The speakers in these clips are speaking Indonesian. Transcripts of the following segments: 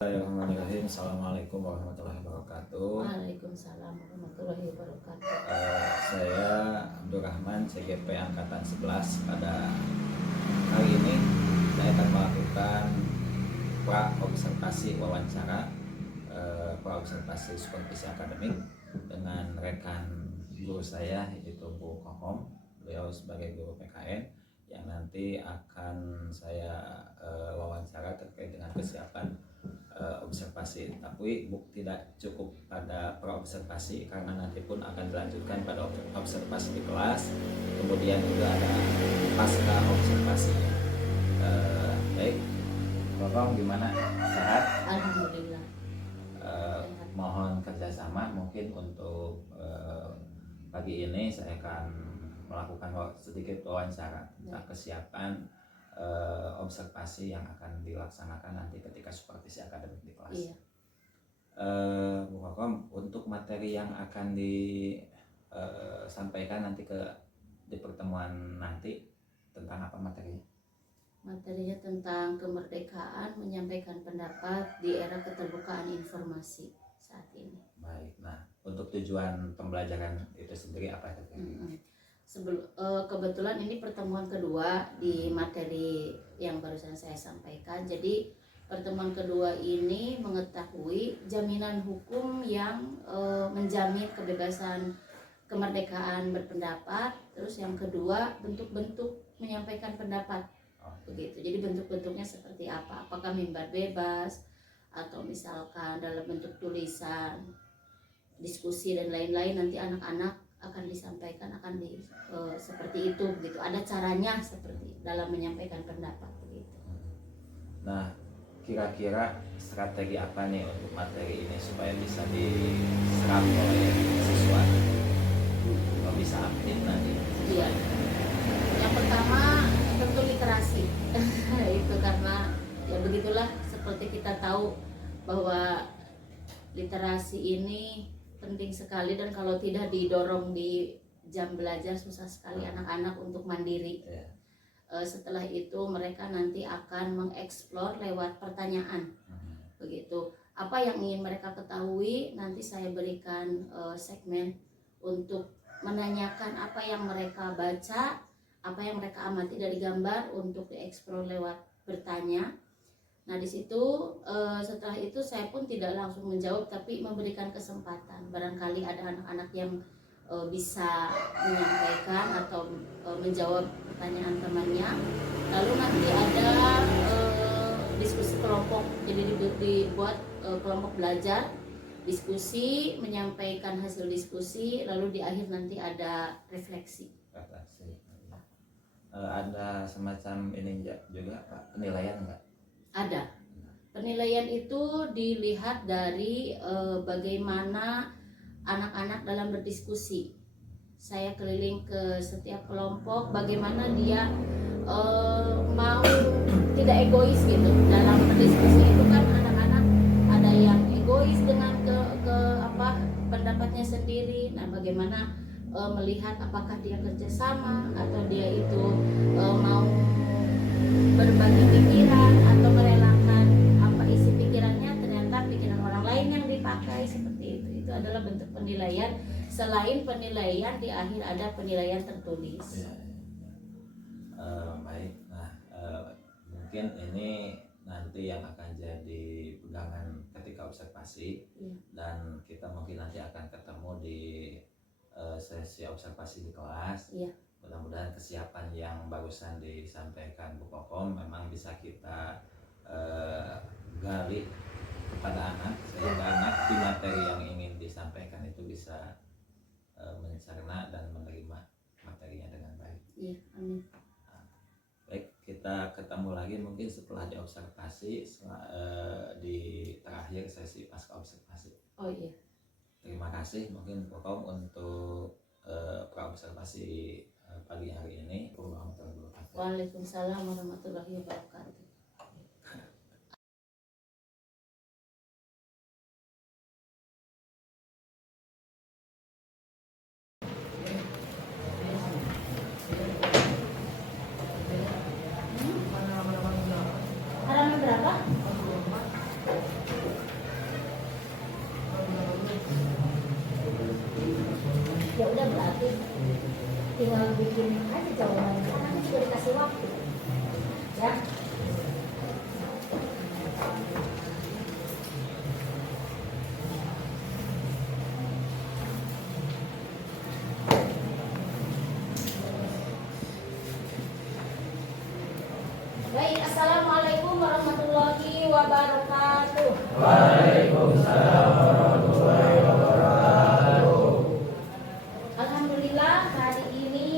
Bismillahirrahmanirrahim. Assalamualaikum warahmatullahi wabarakatuh. Waalaikumsalam warahmatullahi wabarakatuh. Saya Abdurrahman, CGP Angkatan 11. Pada hari ini saya akan melakukan pra-observasi wawancara, pra-observasi supervisi akademik dengan rekan guru saya, yaitu Bu Kohom. Beliau sebagai guru PKN yang nanti akan saya wawancara terkait dengan kesiapan observasi. Tapi tidak cukup pada pra-observasi, karena nanti pun akan dilanjutkan pada observasi di kelas, kemudian juga ada pasca observasi. Baik, Bapak gimana? Sehat? Alhamdulillah. Mohon kerjasama mungkin untuk pagi ini saya akan melakukan sedikit wawancara tentang kesiapan observasi yang akan dilaksanakan nanti ketika supervisi akademik di kelas. Iya. Bu Kokom, untuk materi yang akan disampaikan nanti di pertemuan nanti tentang apa materinya? Materinya tentang kemerdekaan menyampaikan pendapat di era keterbukaan informasi saat ini. Baik. Nah, untuk tujuan pembelajaran itu sendiri apa itu? Kebetulan ini pertemuan kedua di materi yang barusan saya sampaikan. Jadi pertemuan kedua ini mengetahui jaminan hukum yang menjamin kebebasan kemerdekaan berpendapat. Terus yang kedua, bentuk-bentuk menyampaikan pendapat. Begitu. Jadi bentuk-bentuknya seperti apa? Apakah mimbar bebas atau misalkan dalam bentuk tulisan, diskusi dan lain-lain. Nanti anak-anak akan disampaikan seperti itu, begitu. Ada caranya seperti dalam menyampaikan pendapat, begitu. Nah, kira-kira strategi apa nih untuk materi ini supaya bisa diserap oleh siswa, kalau bisa aktif nanti? Iya. Yang pertama tentu literasi. Itu karena ya begitulah, seperti kita tahu bahwa literasi ini penting sekali, dan kalau tidak didorong di jam belajar susah sekali anak-anak untuk mandiri. Setelah itu mereka nanti akan mengeksplor lewat pertanyaan, begitu. Apa yang ingin mereka ketahui, nanti saya berikan segmen untuk menanyakan apa yang mereka baca, apa yang mereka amati dari gambar, untuk dieksplor lewat bertanya. Nah, di situ setelah itu saya pun tidak langsung menjawab, tapi memberikan kesempatan. Barangkali ada anak-anak yang bisa menyampaikan atau menjawab pertanyaan temannya. Lalu nanti ada diskusi kelompok. Jadi dibuat kelompok belajar, diskusi, menyampaikan hasil diskusi, lalu di akhir nanti ada refleksi. Ada semacam ini juga Pak, penilaian enggak? Ada. Penilaian itu dilihat dari bagaimana anak-anak dalam berdiskusi. Saya keliling ke setiap kelompok, bagaimana dia mau tidak egois gitu dalam berdiskusi. Itu kan anak-anak ada yang egois dengan pendapatnya sendiri. Nah, bagaimana melihat apakah dia kerjasama atau dia itu mau berbagi pikiran atau merelakan apa isi pikirannya, ternyata pikiran orang lain yang dipakai, seperti itu. Itu adalah bentuk penilaian. Selain penilaian, di akhir ada penilaian tertulis. Baik. Nah, mungkin ini nanti yang akan jadi pegangan ketika observasi. Dan kita mungkin nanti akan ketemu di sesi observasi di kelas. Mudah-mudahan kesiapan yang barusan disampaikan Bu Kokom memang bisa kita gali kepada anak, sehingga anak di materi yang ingin disampaikan itu bisa mencerna dan menerima materinya dengan baik. Iya, amin. Baik, kita ketemu lagi mungkin setelah diobservasi, di terakhir sesi pasca observasi. Oh iya. Terima kasih mungkin Bu Kokom untuk pra-observasi pagi hari ini. Waalaikumsalam warahmatullahi wabarakatuh. Halaman berapa? kasih waktu. Ya. Baik, assalamualaikum warahmatullahi wabarakatuh. Waalaikumsalam warahmatullahi wabarakatuh. Alhamdulillah hari ini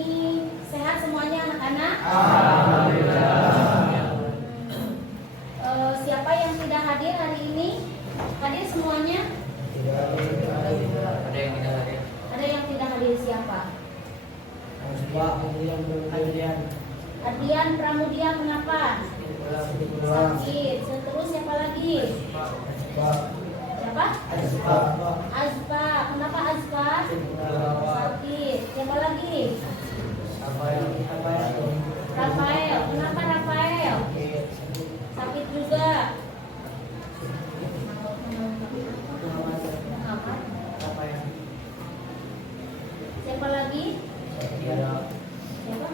sehat semuanya anak-anak. Alhamdulillah. Siapa yang tidak hadir hari ini? Hadir semuanya? Ada yang tidak hadir. Ada yang tidak hadir siapa? Adrian Pramudia, kenapa? Sakit. Terus siapa lagi? Siapa? Azba. Kenapa Azba? Sakit. Siapa lagi? Rafael. Kenapa Rafael? Sakit juga. Kenapa? Siapa lagi? Siapa?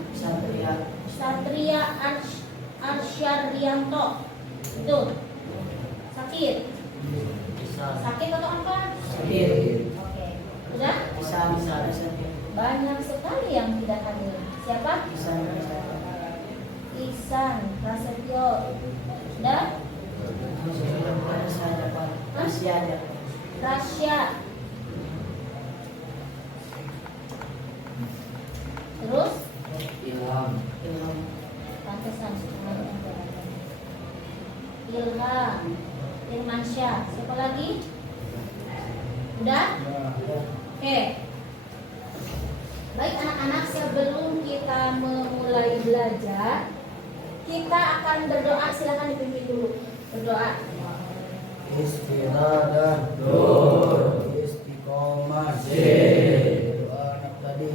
Satria Arsyarianto. Itu. Sakit. Sakit atau apa? Oke. Udah? Banyak sekali yang tidak hadir. Siapa? Isan Prasetyo. Udah? Rasya. Terus? Pantesan semuanya. Ilham, Irmansyah. Siapa lagi? Udah? Oke. Baik anak-anak, sebelum kita memulai belajar, kita akan berdoa. Silakan dipimpin dulu. Berdoa. Istirahat, istiqomah, doa anak tadi.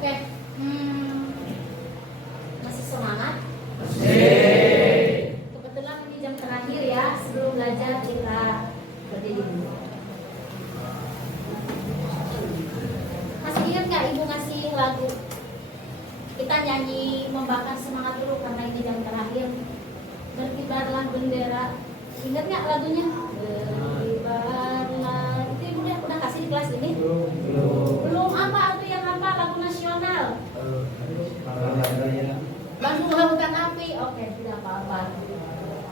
Oke. Masih semangat? Kebetulan ini jam terakhir ya. Sebelum belajar kita berdiri dulu. Masih ingat nggak ibu ngasih lagu? Kita nyanyi membakar semangat dulu karena ini jam terakhir. Berkibarlah bendera. Ingat nggak lagunya? Berkibarlah. Itu ibu udah kasih di kelas ini? Belum. Apa itu yang apa? Lagu nasional. Bandung Lautan Api. Oke, tidak apa-apa.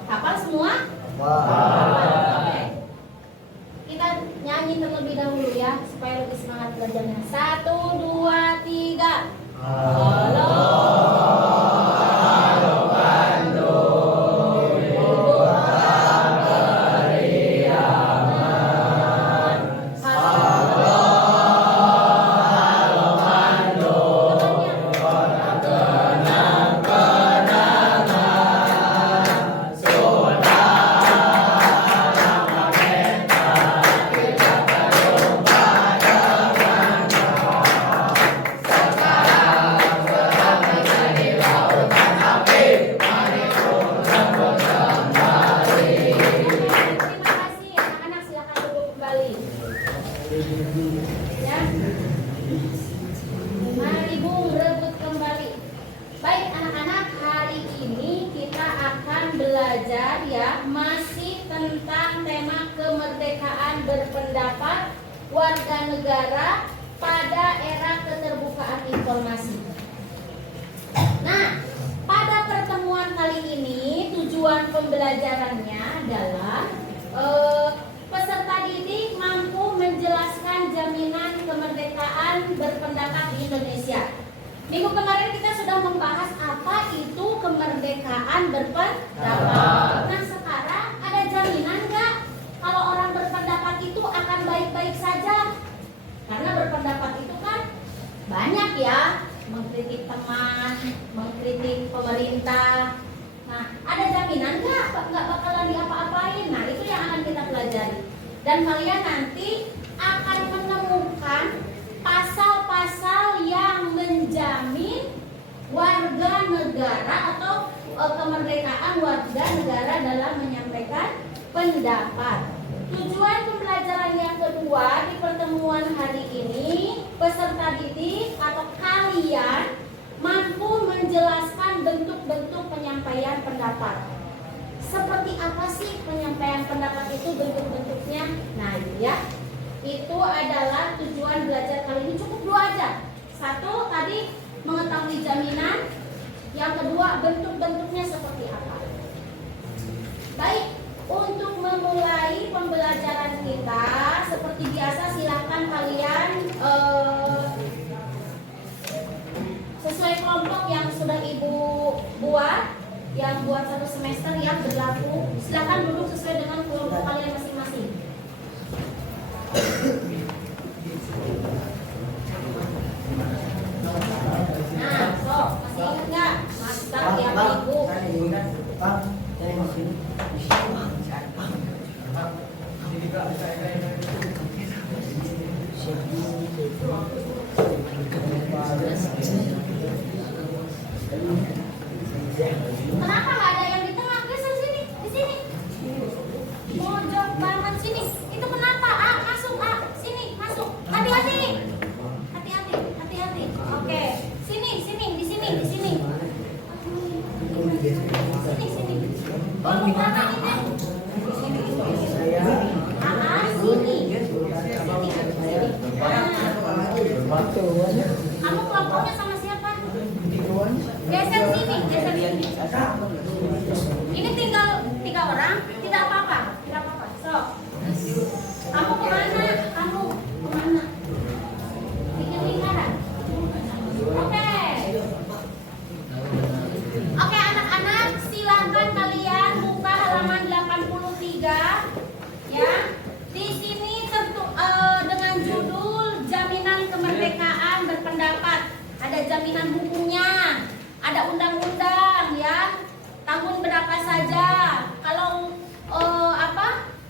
Hafal semua? Oke. Kita nyanyi terlebih dahulu ya supaya lebih semangat belajarnya. 1, 2, 3. Halo. Ya. Mari Bung rebut kembali. Baik anak-anak, hari ini kita akan belajar ya masih tentang tema kemerdekaan berpendapat warga negara pada era keterbukaan informasi. Nah, pada pertemuan kali ini tujuan pembelajarannya adalah peserta didik mampu menjelaskan jaminan kemerdekaan berpendapat di Indonesia. Minggu kemarin kita sudah membahas apa itu kemerdekaan berpendapat. Nah, sekarang ada jaminan nggak kalau orang berpendapat itu akan baik-baik saja? Karena berpendapat itu kan banyak ya, mengkritik teman, mengkritik pemerintah. Nah, ada jaminan nggak bakalan diapa-apain? Nah, itu yang akan kita pelajari. Dan kalian nanti akan menemukan pasal-pasal yang menjamin warga negara atau kemerdekaan warga negara dalam menyampaikan pendapat. Tujuan pembelajaran yang kedua di pertemuan hari ini, peserta didik atau kalian mampu menjelaskan bentuk-bentuk penyampaian pendapat. Seperti apa sih penyampaian pendapat itu bentuk-bentuknya? Nah, itu ya. Itu adalah tujuan belajar kali ini. Cukup dua aja. Satu, tadi mengetahui jaminan. Yang kedua, bentuk-bentuknya seperti apa. Baik, untuk memulai pembelajaran kita, seperti biasa silakan kalian sesuai kelompok yang sudah ibu buat, yang buat satu semester yang berlaku, silakan duduk sesuai dengan kelompok kalian masing-masing. Nah, sok masih ingat nggak master yang ibu? Kenapa nggak ada yang di tengah? Geser sini, di sini. Mojok banget sini. Itu kenapa? Masuk, sini, masuk. Hati-hati. Hati-hati, hati-hati. Oke. Sini, di sini. Sini. Kalau mana ini? Sini. Kamu kelompoknya sama siapa? Geser sini. Ini tinggal 3 orang, tidak apa-apa. So, kamu kemana? Bikin lingkaran. Oke, anak-anak, silakan kalian buka halaman 83 ya. Di sini dengan judul jaminan kemerdekaan berpendapat. Ada jaminan hukumnya, ada undang-undang ya. Tahun berapa saja. Kalau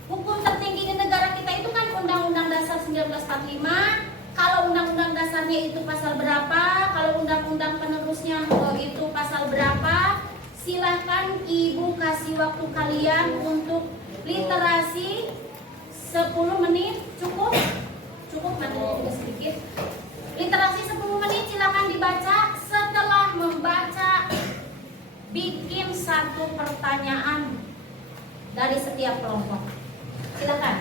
hukum tertinggi di negara kita itu kan Undang-Undang Dasar 1945. Kalau Undang-Undang Dasarnya itu pasal berapa, kalau Undang-Undang penerusnya itu pasal berapa. Silahkan ibu kasih waktu kalian untuk literasi 10 menit. Cukup nanti juga sedikit. Literasi 10 menit silakan dibaca. Setelah membaca, bikin satu pertanyaan dari setiap kelompok. Silakan.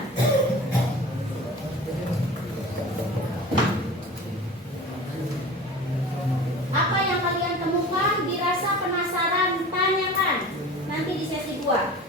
Apa yang kalian temukan, dirasa penasaran, tanyakan nanti di sesi 2.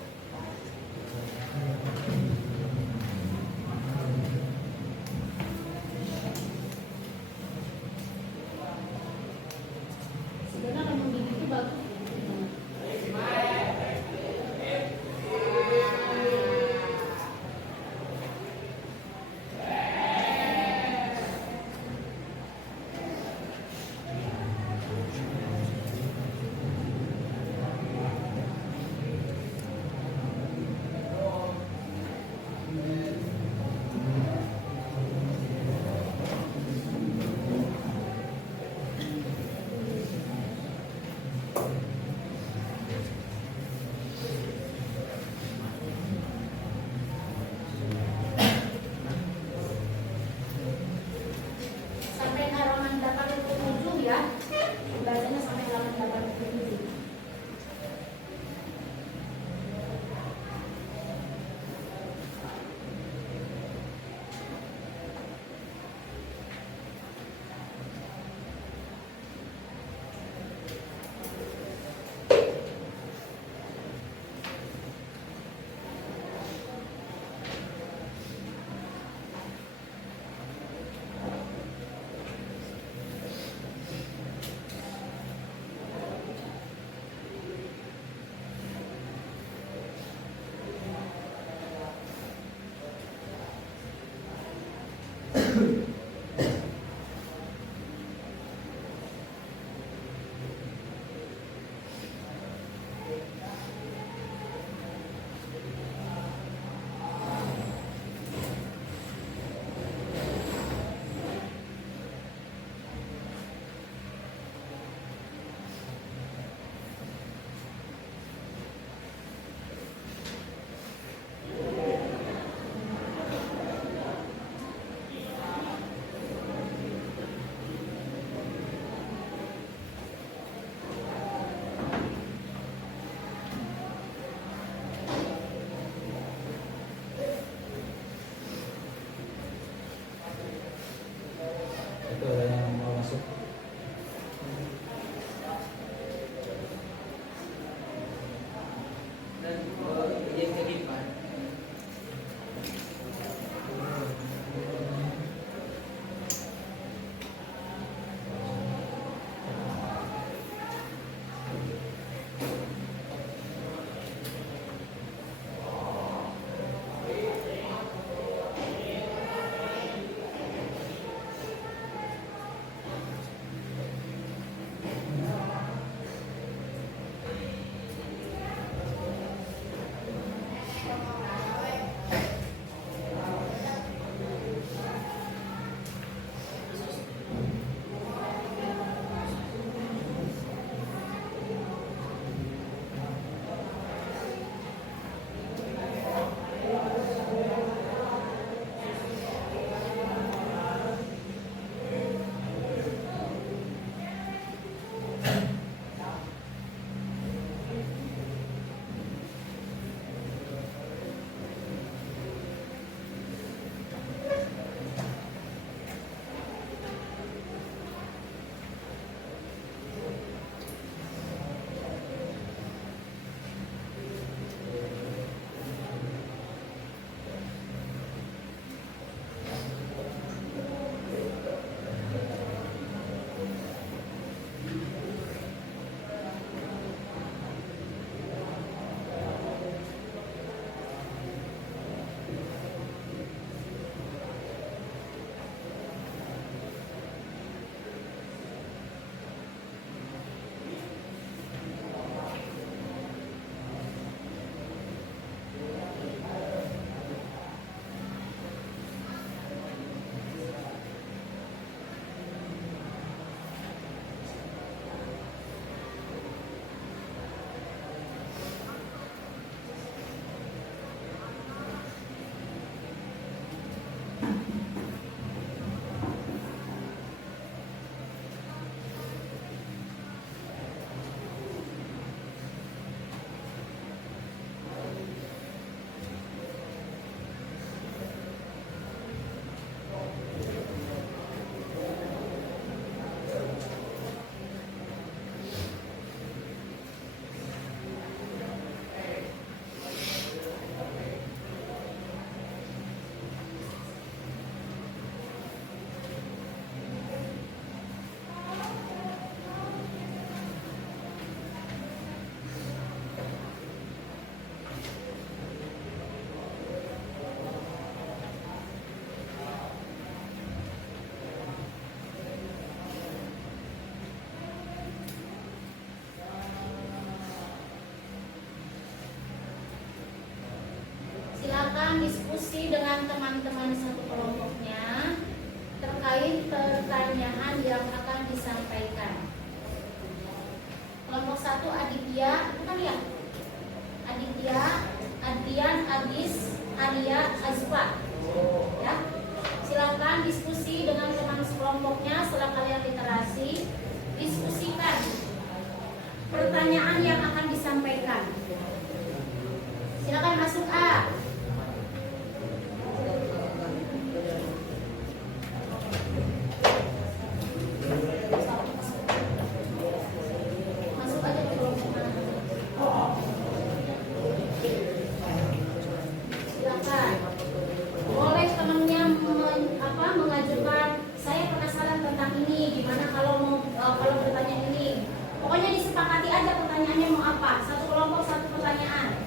satu Aditya, bukan ya? Aditya, Adrian, Agis, Arya, Azfa. Ya. Silakan diskusi dengan teman sekelompoknya setelah kalian literasi. Diskusikan pertanyaan yang akan disampaikan. Silakan masuk A. Masuk aja ke kelompok A. Silakan. Boleh temannya mengajukan, saya penasaran tentang ini, gimana kalau bertanya ini. Pokoknya disepakati aja pertanyaannya mau apa. Satu kelompok satu pertanyaan.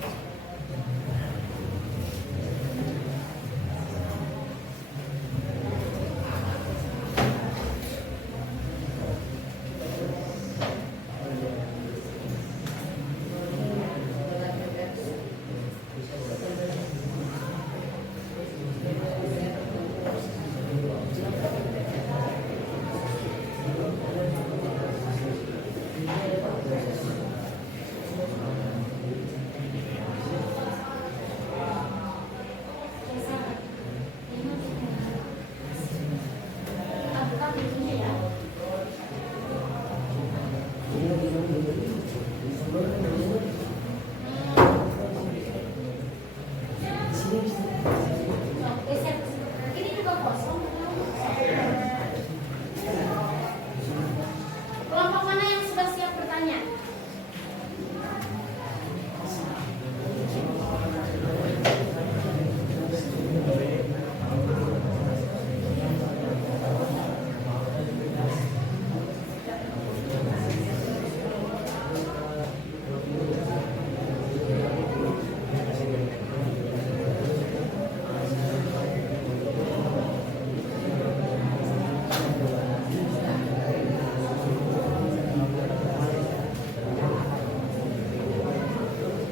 Ini juga kosong. Kelompok mana yang sudah siap bertanya?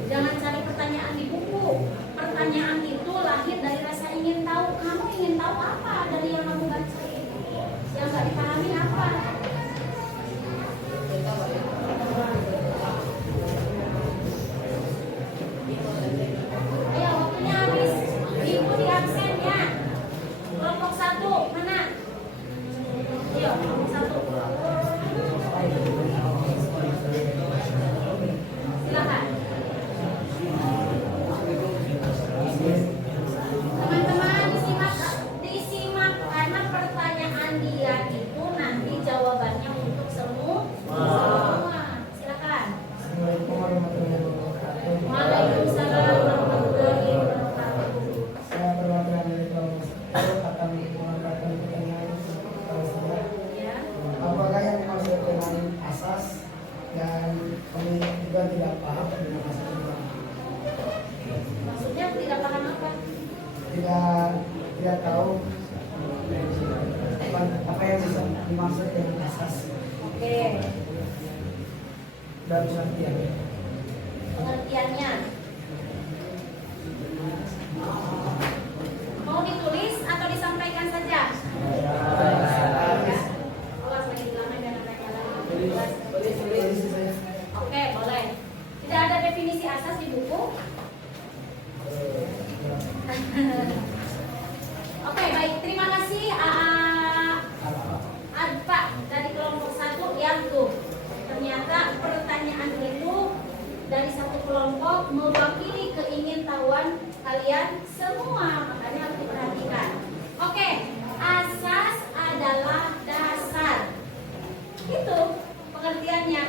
Jangan cari pertanyaan di buku. Pertanyaan itu lahir dari rasa ingin tahu. Kamu ingin tahu apa dari yang kamu baca ini? Yang nggak dipahami apa? Ayo, waktunya habis. Ibu di absen ya. Kelompok satu mana? Ayo, kelompok satu. Silakan. Teman-teman disimak karena pertanyaan dia itu nanti jawabannya untuk semua. Silakan. Assalamualaikum warahmatullahi wabarakatuh. Waalaikumsalam warahmatullahi wabarakatuh. Saya perwakilan dari kelompok 1 akan mengangkatkan pertanyaan kepada saya. Ya. Apakah yang dimaksud dengan asas dan kami juga tidak paham dengan asas itu? Maksudnya tidak paham apa? Tidak tahu apa yang bisa dimaksud dengan asas Oke. dan pengertian. Pengertiannya. Mau ditulis atau disampaikan saja? Awas lagi lama dan Oke, boleh. Tidak ada definisi asas di buku. Oke, baik. Terima kasih Adpa dari kelompok 1 yang tuh. Ternyata pertanyaan itu dari satu kelompok mewakili keingintahuan kalian semua, makanya harus diperhatikan. Oke, asas adalah dasar. Itu pengertiannya.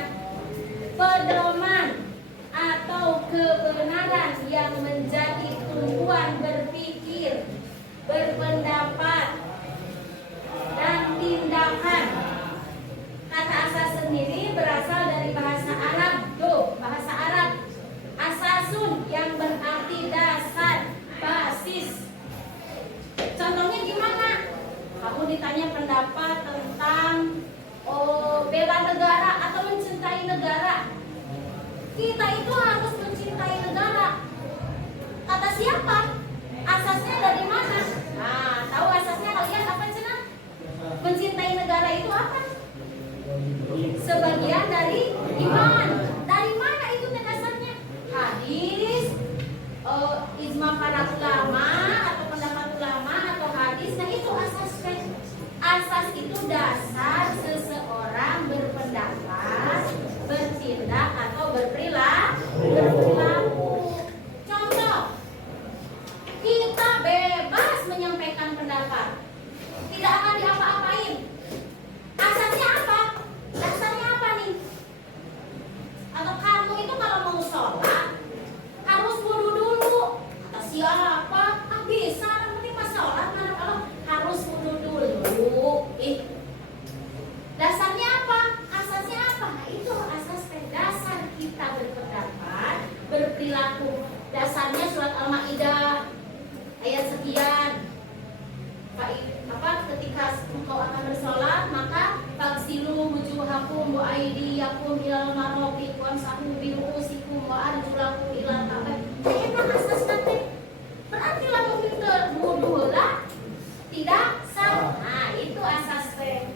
Pedoman atau kebenaran yang menjadi tumpuan berpikir, berpendapat, dan tindakan. Kata asas sendiri berasal dari bahasa Arab, bahasa Arab. Asasun yang berarti dasar, basis. Contohnya gimana? Kamu ditanya pendapat tentang bela negara atau mencintai negara. Kita itu harus mencintai negara. Kata siapa? Asasnya dari mana? Nah, tahu asasnya kalian apa cina? Mencintai negara itu apa? Sebagian dari iman. Dari dasar seseorang berpendapat, bertindak atau berperilaku. Contoh, kita bebas menyampaikan pendapat, tidak akan diapa-apain. Asasnya apa? Dasarnya apa nih? Atau kamu itu kalau mau sholat harus wudu dulu? Atau siapa? Bisa, yang penting pas sholat mana kalau harus wudu dulu? Dasarnya apa? Asasnya apa? Nah, itu asas dasar kita berpendapat, berperilaku. Dasarnya surat Al-Maidah ayat sekian. Ketika engkau akan bersolat, maka faghsilu wujuhakum wa aydiyakum ilal marafiq wamsahu bi ru'usikum wa arjulakum ilal ka'bayn. Eta asas nanti. Berarti lamun kita wudu lah tidak sah. Nah, itu asas teh.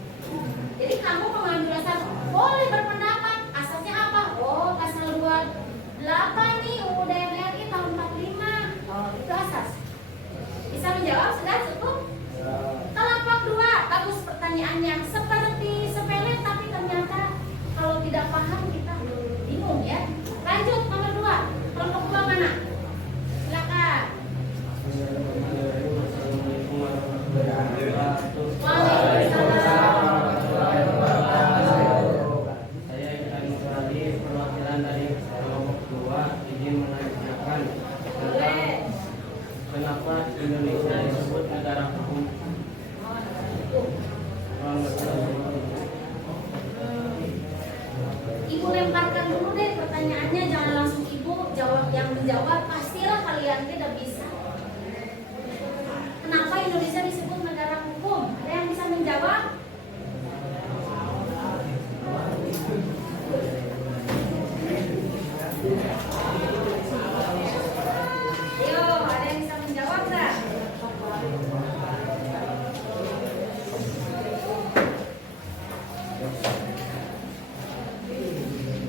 Jadi kamu mengambil asas boleh berpendapat. Asasnya apa? Oh, pasal 28 nih UUD RI tahun 45. Oh, itu asas. Bisa menjawab sudah cukup? Kelompok 2, bagus pertanyaannya. Seperti sepele tapi ternyata kalau tidak paham kita bingung ya. Lanjut nomor 2. Kelompok 2 mana? Silakan. Waalaikumsalam. Saya akan menggali perwakilan dari kelompok 2 ingin menanyakan tentang kenapa Indonesia disebut negara hukum. Ibu lemparkan dulu deh pertanyaannya, jangan langsung ibu jawab. Yang menjawab pastilah kalian tidak bisa. Kenapa Indonesia disebut negara hukum? Ada yang bisa menjawab? Ayo, ada yang bisa menjawab nggak?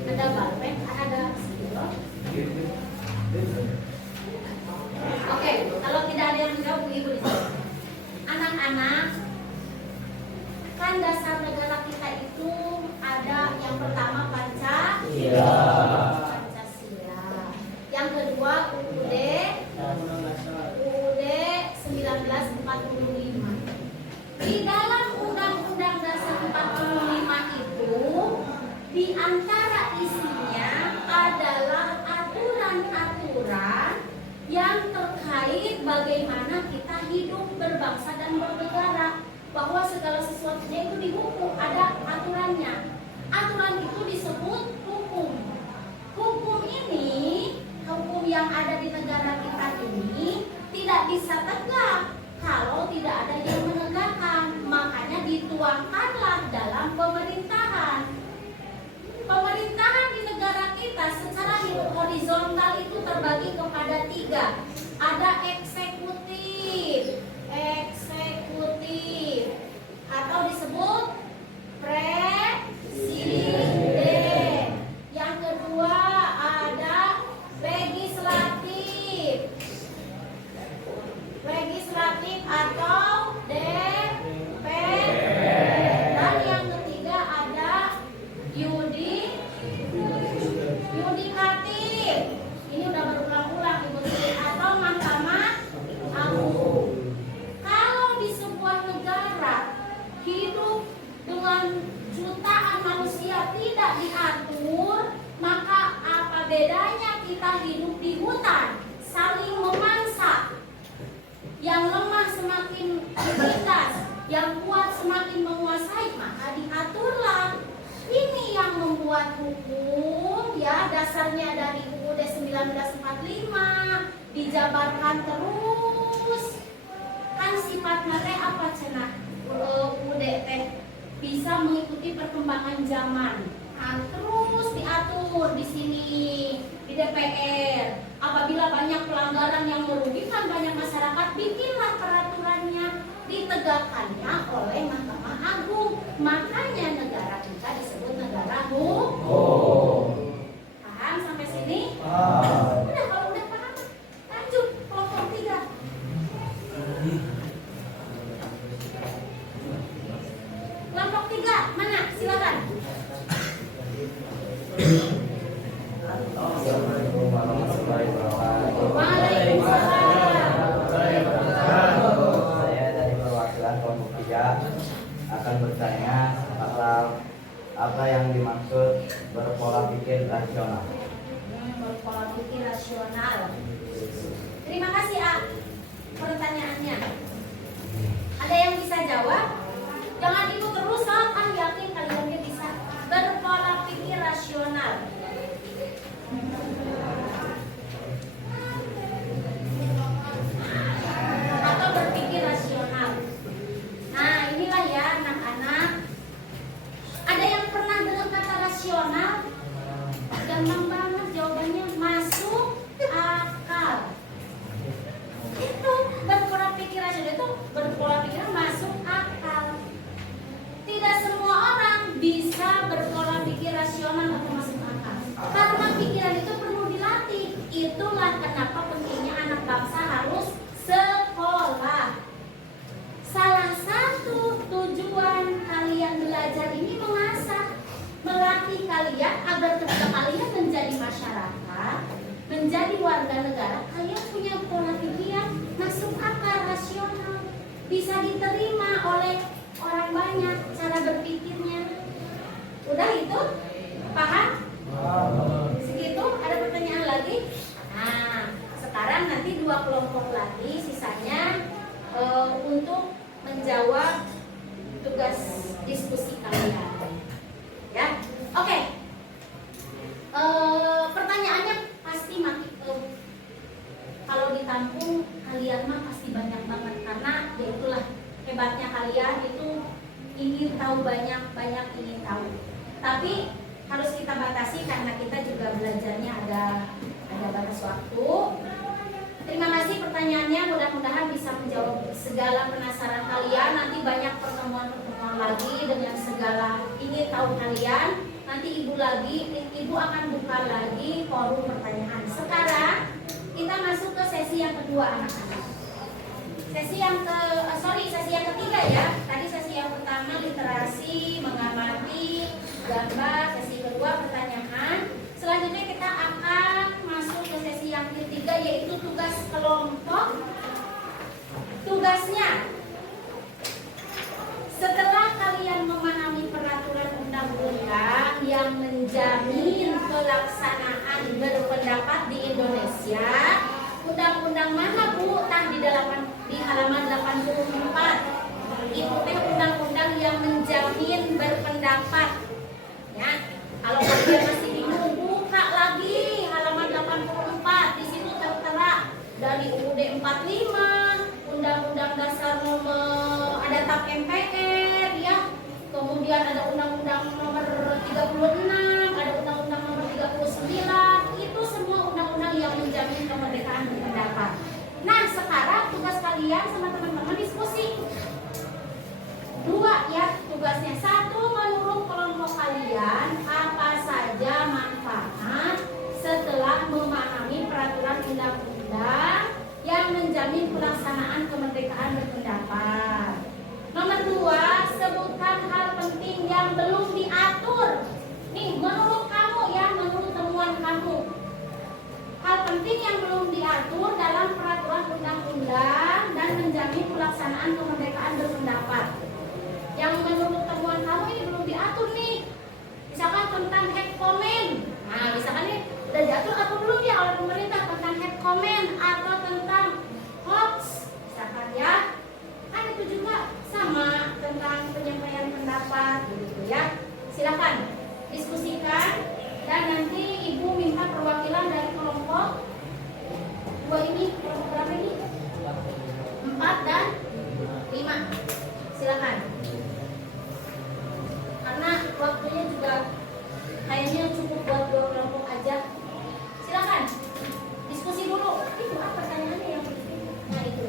Ada balpen, ada spidol. Oke, kalau tidak ada yang menjawab, ibu di sini. Anak-anak, kan dasar negara kita itu ada yang pertama Pancasila. Yang kedua UUD 1945. Di dalam Undang-Undang Dasar 45 itu, di antara isinya adalah aturan-aturan yang terkait bagaimana kita hidup berbangsa dan bernegara, bahwa segala sesuatunya itu dihukum, ada aturannya. Aturan itu disebut hukum. Hukum ini, hukum yang ada di negara kita ini tidak bisa tegak kalau tidak ada yang menegakkan. Makanya dituangkanlah dalam pemerintahan. Pemerintahan di negara kita secara horizontal itu terbagi kepada 3. Ada eksekutif atau disebut presiden. Yang kedua ada legislatif atau DPR. Dan yang ketiga ada yudikatif. Ini udah berulang-ulang Ibu atau Mahkamah Agung. Kalau di sebuah negara hidup dengan jutaan manusia tidak diatur, maka apa bedanya kita hidup di hutan, saling memangsa. Yang lemah semakin ditindas, yang kuat semakin menguasai, maka diaturlah. Ini yang membuat hukum ya, dasarnya dari UUD 1945 dijabarkan terus. Kan sifatnya teh apa cenah? UUD teh bisa mengikuti perkembangan zaman. Nah, terus diatur di sini di DPR. Apabila banyak pelanggaran yang merugikan banyak masyarakat, bikinlah peraturannya, ditegakkannya oleh Mahkamah Agung. Makanya negara kita disebut negara hukum. Paham sampai sini? Udah, kalau udah paham, lanjut kelompok 3. silakan. Assalamualaikum warahmatullahi wabarakatuh. Waalaikumsalam. Saya dari perwakilan kelompok 3 akan bertanya apa yang dimaksud berpola pikir rasional. Berpola pikir rasional. Terima kasih A. Pertanyaannya. Ada yang bisa jawab? Jangan ibu terus, kan yakin kalian bisa. Berpola pikir rasional. Atau berpikir rasional. Nah, inilah ya anak-anak. Ada yang pernah dengar kata rasional? Gampang banget jawabannya, masuk akal. Itu berpola pikir rasional, itu berpola pikir masuk akal. Tidak semua orang bisa berpola pikir rasional atau masuk akal, karena pikiran itu perlu dilatih. Itulah kenapa pentingnya anak bangsa harus sekolah. Salah satu tujuan kalian belajar ini mengasah, melatih kalian agar ketika kalian menjadi masyarakat, menjadi warga negara, kalian punya pola pikiran masuk akal, rasional, bisa diterima oleh orang banyak cara berpikirnya. Udah itu? Paham? Segitu? Ada pertanyaan lagi? Nah, sekarang nanti 2 kelompok lagi sisanya untuk menjawab tugas diskusi kalian. Ya, oke. Pertanyaannya pasti kalau ditampung kalian mah pasti banyak banget, karena ya itulah hebatnya kalian itu ingin tahu banyak ingin tahu. Tapi harus kita batasi karena kita juga belajarnya ada batas waktu. Terima kasih pertanyaannya, mudah-mudahan bisa menjawab segala penasaran kalian. Nanti banyak pertemuan-pertemuan lagi dengan segala ingin tahu kalian. Nanti ibu akan buka lagi forum pertanyaan. Sekarang kita masuk ke sesi yang kedua anak-anak. Sesi yang ketiga ya. Tadi sesi yang pertama literasi, mengamati, gambar. Sesi kedua pertanyaan. Selanjutnya kita akan masuk ke sesi yang ketiga, yaitu tugas kelompok. Tugasnya, setelah kalian memahami peraturan undang-undang yang menjamin pelaksanaan berpendapat di Indonesia, undang-undang mana Bu? Di halaman 84. Itu undang-undang yang menjamin berpendapat. Ya, kalau kalian masih bingung, buka lagi halaman 84. Di situ tertera dari UUD 45, Undang-Undang Dasar ada TAP MPR, ya. Kemudian ada Undang-Undang nomor 36, ada Undang-Undang nomor 39. Itu semua undang-undang yang menjamin kemerdekaan berpendapat. Nah, sekarang tugas kalian sama teman-teman diskusi. 2 ya tugasnya. 1, menurut kelompok kalian apa saja manfaat setelah memahami peraturan undang-undang yang menjamin pelaksanaan kemerdekaan berpendapat. Nomor 2, sebutkan hal penting yang belum diatur. Nih, menurut kamu ya, menurut temuan kamu, hal penting yang belum diatur dalam peraturan undang-undang dan menjamin pelaksanaan kemerdekaan berpendapat. Yang menurut temuan kamu ini belum diatur nih. Misalkan tentang head comment. Nah, misalkan nih udah diatur atau belum ya oleh pemerintah tentang head comment atau tentang hoax. Misalkan ya. Kan itu juga sama tentang penyampaian pendapat gitu ya. Silakan diskusikan dan nanti Ibu minta perwakilan dari kelompok 2 ini, kelompok berapa ini? 4 dan 5. Silakan. Karena waktunya juga kayaknya cukup buat 2 kelompok aja. Silakan. Diskusi dulu. Itu apa pertanyaannya yang nah itu.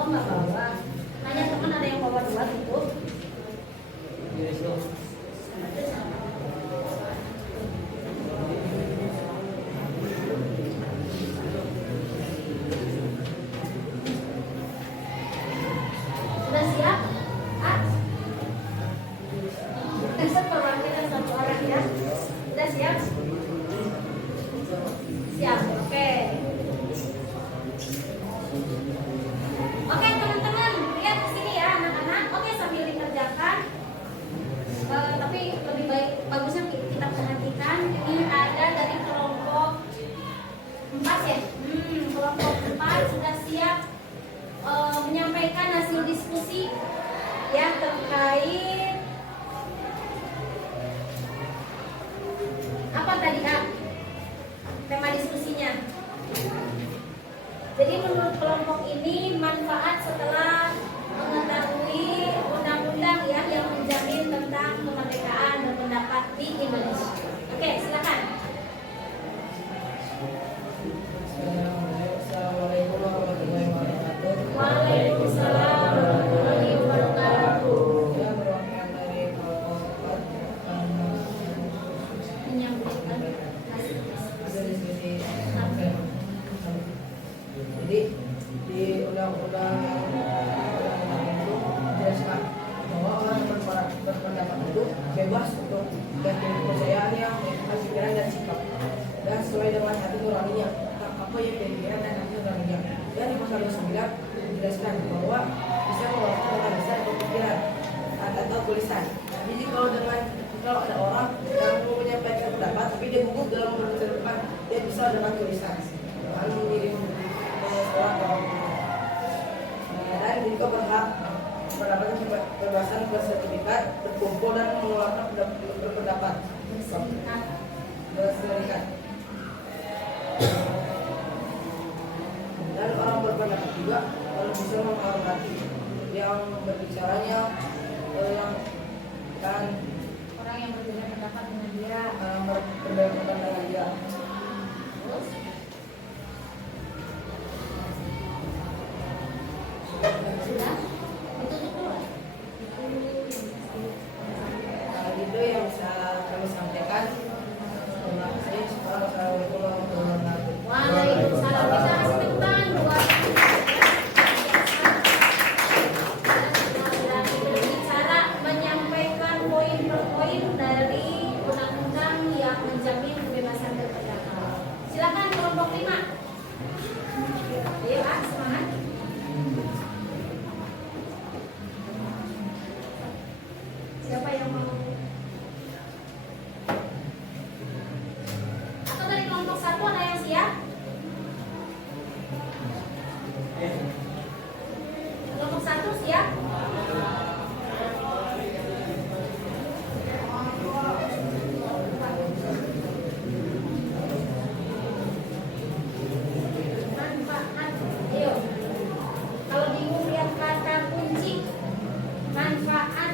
Oh nggak bawa. Nanya teman ada yang bawa 2 gitu. Sudah siap? Ah? Besok perwakilan 1 orang ya. Sudah siap? Siap, oke. Oke teman-teman, lihat ke sini ya anak-anak. Oke sambil dikerjakan. Tapi lebih baik bagusnya kita perhatikan. Ini ada dari kelompok 4 ya. Kelompok 4 sudah siap menyampaikan hasil diskusi ya terkait apa tadi Kak? Tema diskusinya. Jadi menurut kelompok ini manfaat setelah mengetahui undang-undang ya yang menjamin tentang kemerdekaan berpendapat di Indonesia. Oke, silakan. Assalamualaikum warahmatullahi wabarakatuh. Waalaikumsalam warahmatullahi wabarakatuh. Saya perwakilan dari kelompok 4 akan Menyampaikan hasil ada diskusi. Oke. Jadi di undang-undang itu dijelaskan bahwa orang yang berpendapat itu bebas untuk ganti kepercayaannya, mengikuti pikiran dan sikap dan sesuai dengan hati nuraninya tentang apa yang pikiran dan hati nuraninya. Dan di pasal 29 dijelaskan bahwa bisa mengeluarkan dengan lisan atau pikiran atau tulisan. Jadi kalau ada orang yang mau menyampaikan pendapat tapi dia gugup dalam mengucapkan, dia bisa dengan tulisan. Lalu mengirim sekolah dan juga berhak mendapatkan kebebasan bersertifikat, berkumpul dan mengeluarkan berpendapat berserikat. Dan orang berpendapat juga harus bisa menghormati yang berbicaranya, yang kan Orang yang berbeda pendapat dengan dia. berbeda dengan dia. Terus sudah ditutup dulu. Itu yang bisa kami sampaikan. Terima kasih. Assalamualaikum warahmatullahi wabarakatuh. Waalaikumsalam. Kita kasih tepuk tangan buat berbicara menyampaikan poin per poin dari undang-undang yang menjamin kebebasan berpendapat. Silakan kelompok 5. Ayo semangat. Siapa yang mau? Atau dari kelompok 1 ada yang siap? Kelompok 1 siap? Manfaat. Ayo. Kalau bingung lihat kata kunci. Manfaat.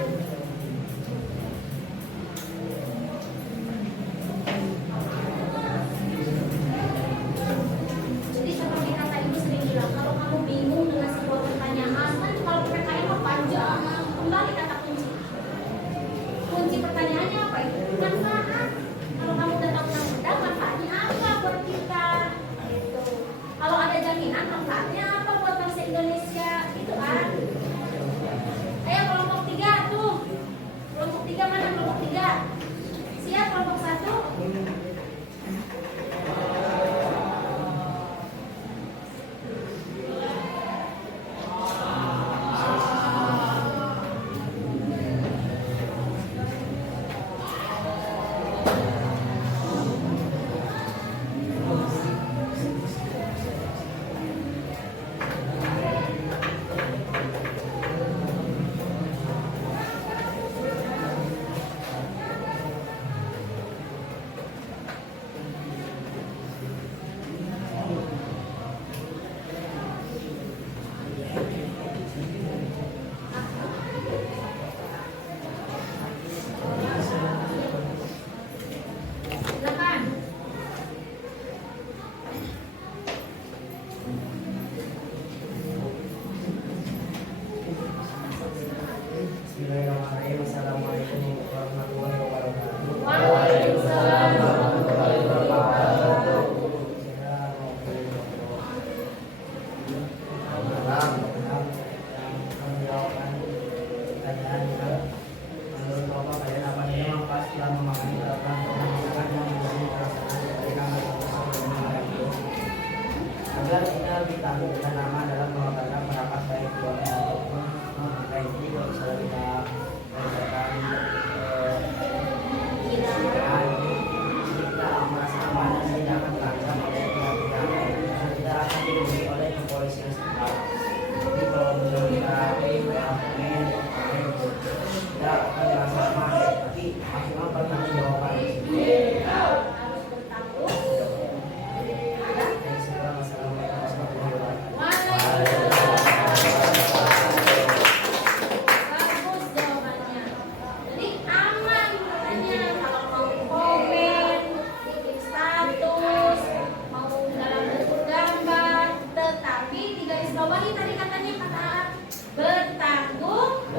Jadi seperti kata ibu sering bilang, kalau kamu bingung dengan sebuah pertanyaan, kan kalau PKN apa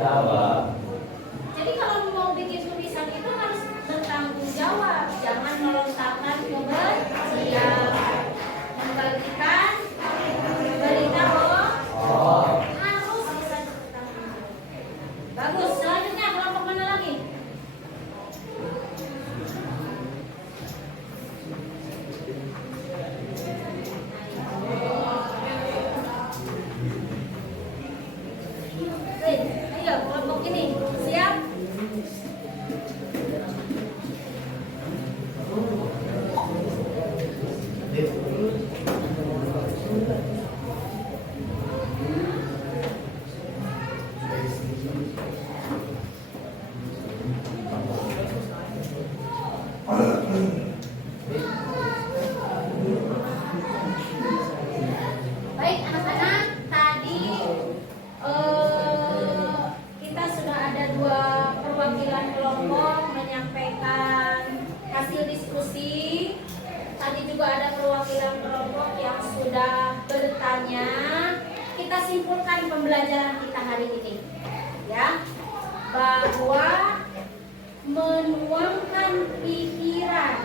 jawab. Jadi kalau mau bikin tulisan itu harus bertanggung jawab, jangan melontarkan kebencian, membagikan berita bohong, harus bisa bertanggung jawab. Bagus. Selanjutnya kelompok mana lagi? Ayo kelompok ini siap? Baik anak-anak, tadi kita sudah ada 2 perwakilan kelompok menyampaikan hasil diskusi. Tadi juga ada perwakilan kelompok yang sudah bertanya. Kita simpulkan pembelajaran kita hari ini, ya, bahwa menuangkan pikiran,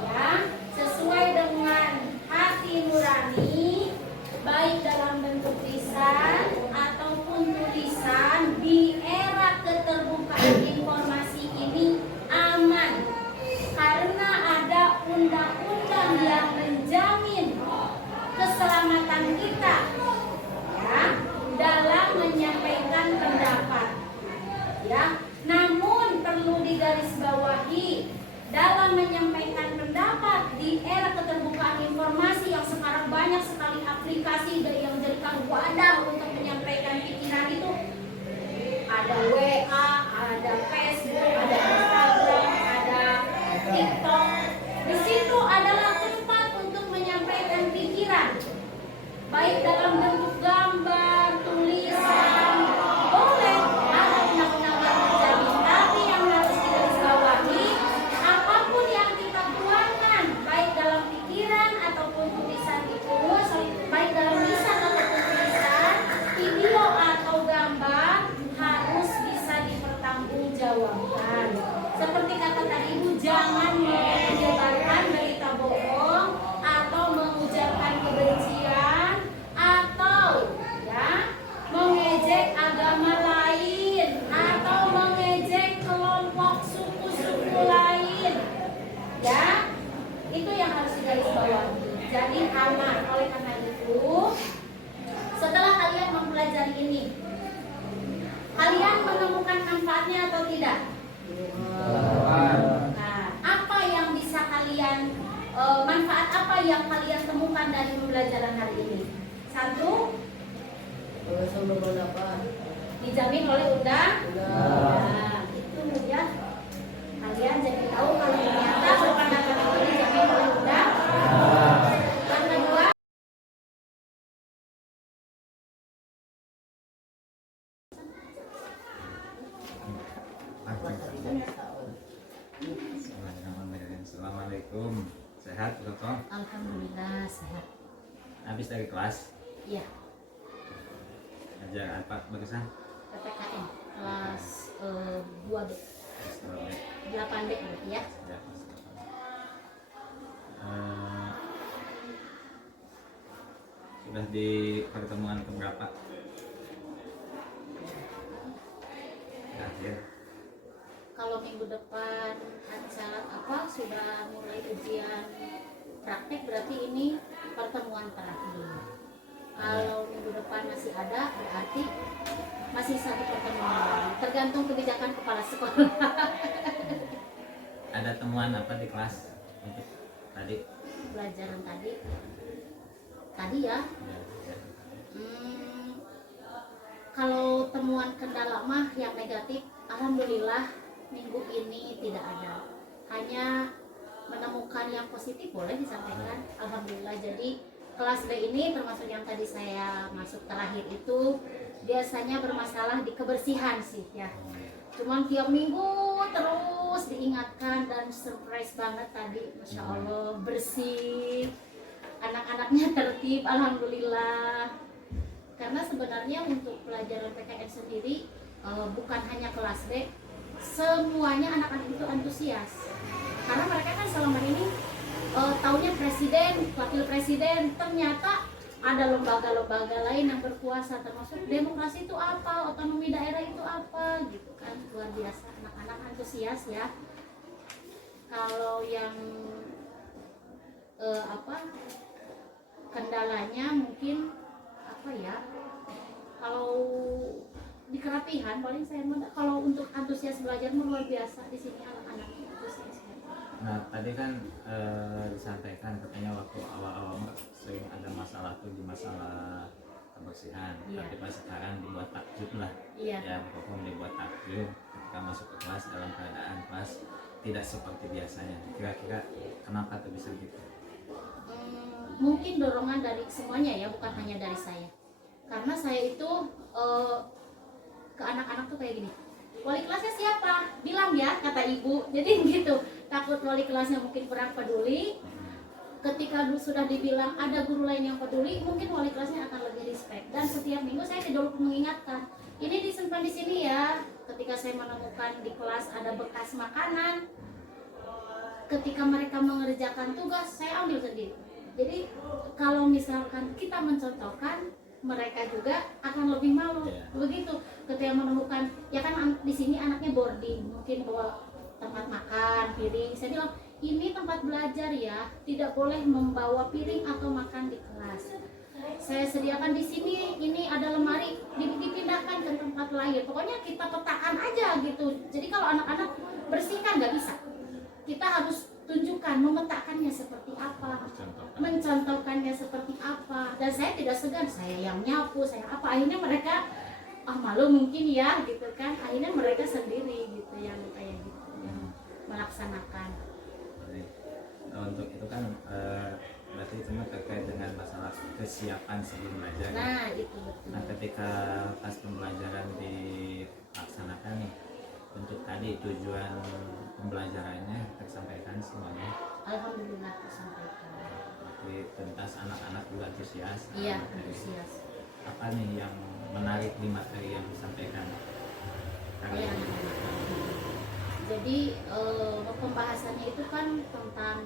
ya, sesuai dengan hati nurani, baik dalam bentuk lisan ataupun tulisan, di era keterbukaan informasi ini aman karena ada undang-undang yang menjamin keselamatan kita, ya, dalam menyampaikan pendapat, ya. Namun perlu digarisbawahi, dalam menyampaikan pendapat di era keterbukaan informasi yang sekarang banyak sekali aplikasi yang jadikan wadah untuk menyampaikan pikiran itu, ada WA, ada Facebook, ada Instagram, ada TikTok. Di situ adalah tempat untuk menyampaikan pikiran, baik dalam bentuk gambar, tulisan, boleh ada undang-undang yang menjamin. Tapi yang harus digarisbawahi, apapun yang kita tuangkan, baik dalam pikiran ataupun tulisan itu, baik dalam lisan ataupun tulisan, video atau gambar, harus bisa dipertanggungjawabkan. Seperti kata tadi Ibu, jangan menyebarkan berita bohong atau mengujarkan kebencian atau, ya, mengejek agama lain atau mengejek kelompok suku-suku lain, ya. Itu yang harus digarisbawahi. Jadi aman. Oleh karena itu, setelah kalian mempelajari ini, kalian menemukan manfaatnya atau tidak? Nah, apa yang bisa kalian manfaat apa yang kalian temukan dari pembelajaran hari ini? 1, Sumber pendapat. dijamin oleh undang. Nah, itu ya. Kalian jadi tahu kalau ternyata berpendapat itu dijamin oleh undang. Yang kedua, Assalamualaikum. Sehat, Toto? alhamdulillah sehat. Habis dari kelas, Iya, ajar apa bagusan? PPKN kelas 2B, 8B berarti ya. Ya, sudah di pertemuan keberapa? Terakhir. Kalau minggu depan acara apa sudah mulai ujian praktek, berarti ini pertemuan terakhir. Kalau minggu depan masih ada, berarti masih 1 pertemuan lagi. Tergantung kebijakan kepala sekolah. Ada temuan apa di kelas untuk tadi? Pelajaran tadi ya. Ya. Kalau temuan kendala mah yang negatif, alhamdulillah minggu ini tidak ada. Hanya menemukan yang positif boleh disampaikan, alhamdulillah. Jadi kelas B ini termasuk yang tadi saya masuk terakhir itu biasanya bermasalah di kebersihan sih ya. Cuman tiap minggu terus diingatkan dan surprise banget tadi, masya Allah bersih, anak-anaknya tertib, alhamdulillah. Karena sebenarnya untuk pelajaran PKN sendiri bukan hanya kelas D, semuanya anak-anak itu antusias karena mereka kan selama ini taunya presiden, wakil presiden, ternyata ada lembaga-lembaga lain yang berkuasa, termasuk demokrasi itu apa, otonomi daerah itu apa, gitu kan. Luar biasa, anak-anak antusias ya. Kalau yang kendalanya mungkin apa ya, kalau di kerapihan paling saya kalau untuk antusias belajar luar biasa di sini anak-anak antusias. Nah tadi kan disampaikan katanya waktu awal-awal sering ada masalah tuh di masalah kebersihan, Iya. tapi pas sekarang dibuat takjub lah, Iya. ya hukum dibuat takjub ketika masuk ke kelas dalam keadaan kelas tidak seperti biasanya. Kira-kira kenapa tuh bisa gitu? Mungkin dorongan dari semuanya ya, bukan hanya dari saya. Karena saya itu ke anak-anak tuh kayak gini. Wali kelasnya siapa? Bilang ya, kata ibu. Jadi gitu. Takut wali kelasnya mungkin kurang peduli. Ketika sudah dibilang ada guru lain yang peduli, mungkin wali kelasnya akan lebih respect. Dan setiap minggu saya tidak lupa mengingatkan, ini disimpan di sini ya. Ketika saya menemukan di kelas ada bekas makanan, ketika mereka mengerjakan tugas, saya ambil sendiri. Jadi kalau misalkan kita mencontohkan, mereka juga akan lebih malu. Begitu. Ketika menemukan, ya kan di sini anaknya boarding, mungkin bawa tempat makan, piring. Saya bilang, ini tempat belajar ya, tidak boleh membawa piring atau makan di kelas. Saya sediakan di sini, ini ada lemari, dipindahkan ke tempat lain. Pokoknya kita petakan aja gitu. Jadi kalau anak-anak bersihkan nggak bisa. Kita harus tunjukkan, memetakannya seperti apa, mencontohkannya seperti apa. Dan saya tidak segan, saya yang nyapu, saya apa. Akhirnya mereka, malu mungkin ya gitu kan. Akhirnya mereka sendiri gitu yang kayak gitu, yang melaksanakan. Untuk itu kan berarti itu terkait dengan masalah kesiapan sebelum belajar. Nah itu betul. Nah ketika pas pembelajaran dilaksanakan nih, untuk tadi tujuan pembelajarannya tersampaikan semuanya. Alhamdulillah tersampaikan. Jadi tuntas anak-anak juga antusias. Iya antusias. Apa nih yang menarik di materi yang disampaikan? Iya. Jadi pembahasannya itu kan tentang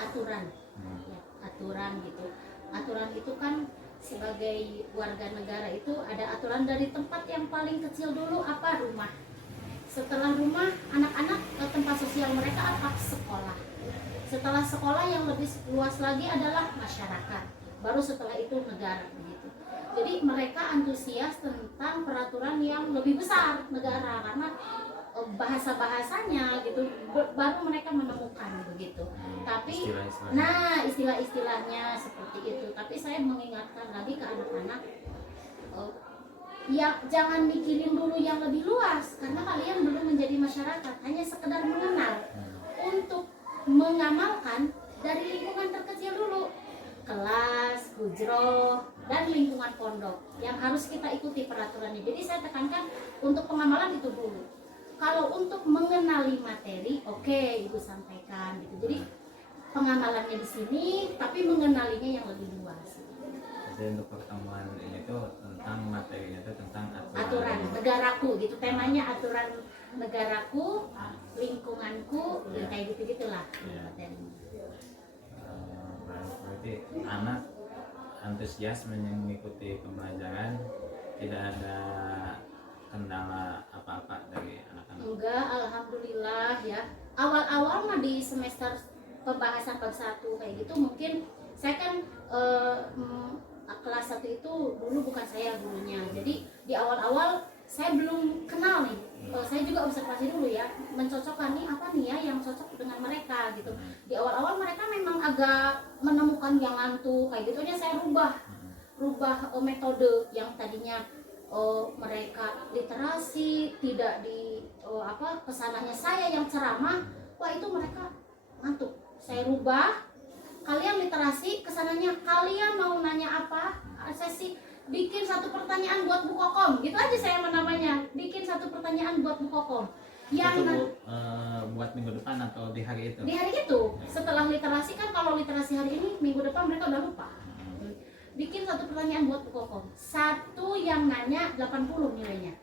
aturan, ya, aturan gitu. Aturan itu kan sebagai warga negara itu ada aturan dari tempat yang paling kecil dulu apa rumah. Setelah rumah anak-anak tempat sosial mereka apa sekolah. Setelah sekolah yang lebih luas lagi adalah masyarakat. Baru setelah itu negara begitu. Jadi mereka antusias tentang peraturan yang lebih besar negara karena bahasa-bahasanya gitu baru mereka menemukan begitu. Tapi istilah-istilahnya seperti itu. Tapi saya mengingatkan lagi ke anak-anak ya jangan mikirin dulu yang lebih luas karena kalian belum menjadi masyarakat, hanya sekedar mengenal. Untuk mengamalkan dari lingkungan terkecil dulu, kelas, hujroh, dan lingkungan pondok yang harus kita ikuti peraturannya. Jadi saya tekankan untuk pengamalan itu dulu. Kalau untuk mengenali materi, oke, Ibu sampaikan gitu. Jadi pengamalannya di sini, tapi mengenalinya yang lebih luas. Jadi untuk pertemuan ini tuh tentang materinya itu tentang aturan negaraku gitu. Temanya aturan negaraku, lingkunganku, ya. Kayak gitu-gitulah. Ya. Berarti anak antusias mengikuti pembelajaran, tidak ada kendala apa-apa dari anak-anak? Enggak, alhamdulillah ya. Awal-awal mah di semester pembahasan bab 1 kayak gitu mungkin saya kan kelas 1 itu dulu bukan saya gurunya. Jadi di awal-awal saya belum kenal nih. Saya juga observasi dulu ya, mencocokkan nih apa nih ya yang cocok dengan mereka gitu. Di awal-awal mereka memang agak menemukan yang ngantuk kayak gitu, saya rubah metode yang tadinya mereka literasi tidak di kesananya saya yang ceramah, wah itu mereka ngantuk. Saya rubah, kalian literasi, kesananya kalian mau nanya apa, sesi bikin satu pertanyaan buat Bu Kokom, gitu aja saya menamanya, bikin satu pertanyaan buat Bu Kokom. Yang itu buat minggu depan atau di hari itu? Di hari itu, setelah literasi kan kalau literasi hari ini, minggu depan mereka udah lupa. Bikin satu pertanyaan buat Bu Kokom. Satu yang nanya 80 nilainya.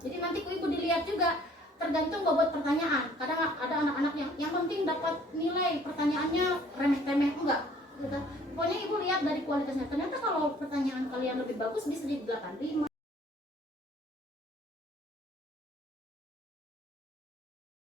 Jadi nanti ibu dilihat juga tergantung bobot pertanyaan. Kadang ada anak-anak yang penting dapat nilai, pertanyaannya remeh-temeh, enggak gitu. Pokoknya ibu lihat dari kualitasnya. Ternyata kalau pertanyaan kalian lebih bagus bisa di 85